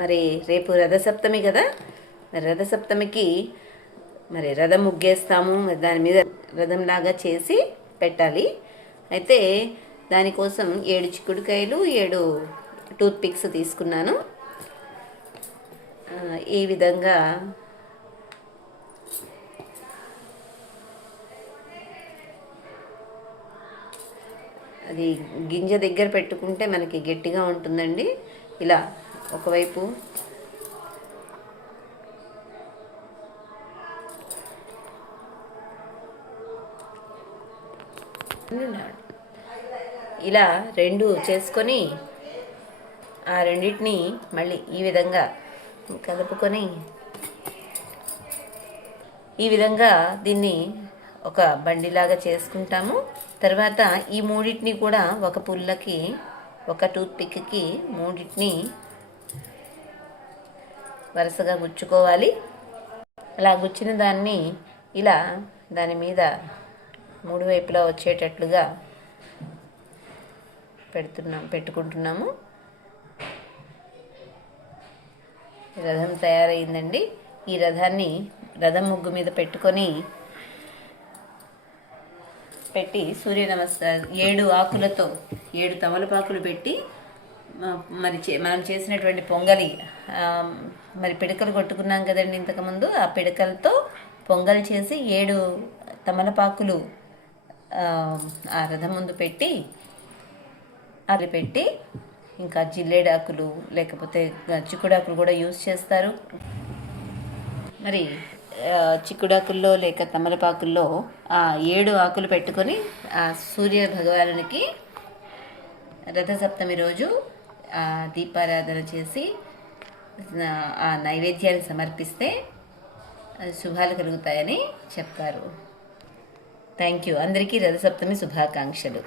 మరి రేపు రథసప్తమి కదా, మరి రథసప్తమికి మరి రథం ముగ్గేస్తాము. దాని మీద రథంలాగా చేసి పెట్టాలి. అయితే దానికోసం 7 చిక్కుడుకాయలు 7 టూత్ పిక్స్ తీసుకున్నాను. ఈ విధంగా అది గింజ దగ్గర పెట్టుకుంటే మనకి గట్టిగా ఉంటుందండి. ఇలా ఒకవైపు ఇలా 2 చేసుకొని ఆ రెండింటిని మళ్ళీ ఈ విధంగా కలుపుకొని ఈ విధంగా దీన్ని ఒక బండిలాగా చేసుకుంటాము. తర్వాత ఈ మూడింటిని కూడా ఒక పుల్లకి ఒక టూత్ పిక్కి మూడింటిని వరుసగా గుచ్చుకోవాలి. అలా గుచ్చిన దాన్ని ఇలా దాని మీద 3 వైపులా వచ్చేటట్లుగా పెట్టుకుంటున్నాము. రథం తయారైందండి. ఈ రథాన్ని రథం ముగ్గు మీద పెట్టి సూర్య నమస్కారం 7 ఆకులతో 7 తమలపాకులు పెట్టి మరి మనం చేసినటువంటి పొంగలి మరి పిడకలు కొట్టుకున్నాం కదండి ఇంతకుముందు. ఆ పిడకలతో పొంగల్ చేసి 7 తమలపాకులు ఆ రథం ముందు పెట్టి ఇంకా జిల్లేడాకులు లేకపోతే చిక్కుడాకులు కూడా యూజ్ చేస్తారు. మరి చిక్కుడాకుల్లో లేక తమలపాకుల్లో ఆ 7 ఆకులు పెట్టుకొని ఆ సూర్య భగవానునికి రథసప్తమి రోజు దీపారాధన చేసి ఆ నైవేద్యాన్ని సమర్పిస్తే శుభాలు కలుగుతాయని చెప్పారు. Thank you. అందరికీ రథసప్తమి శుభాకాంక్షలు.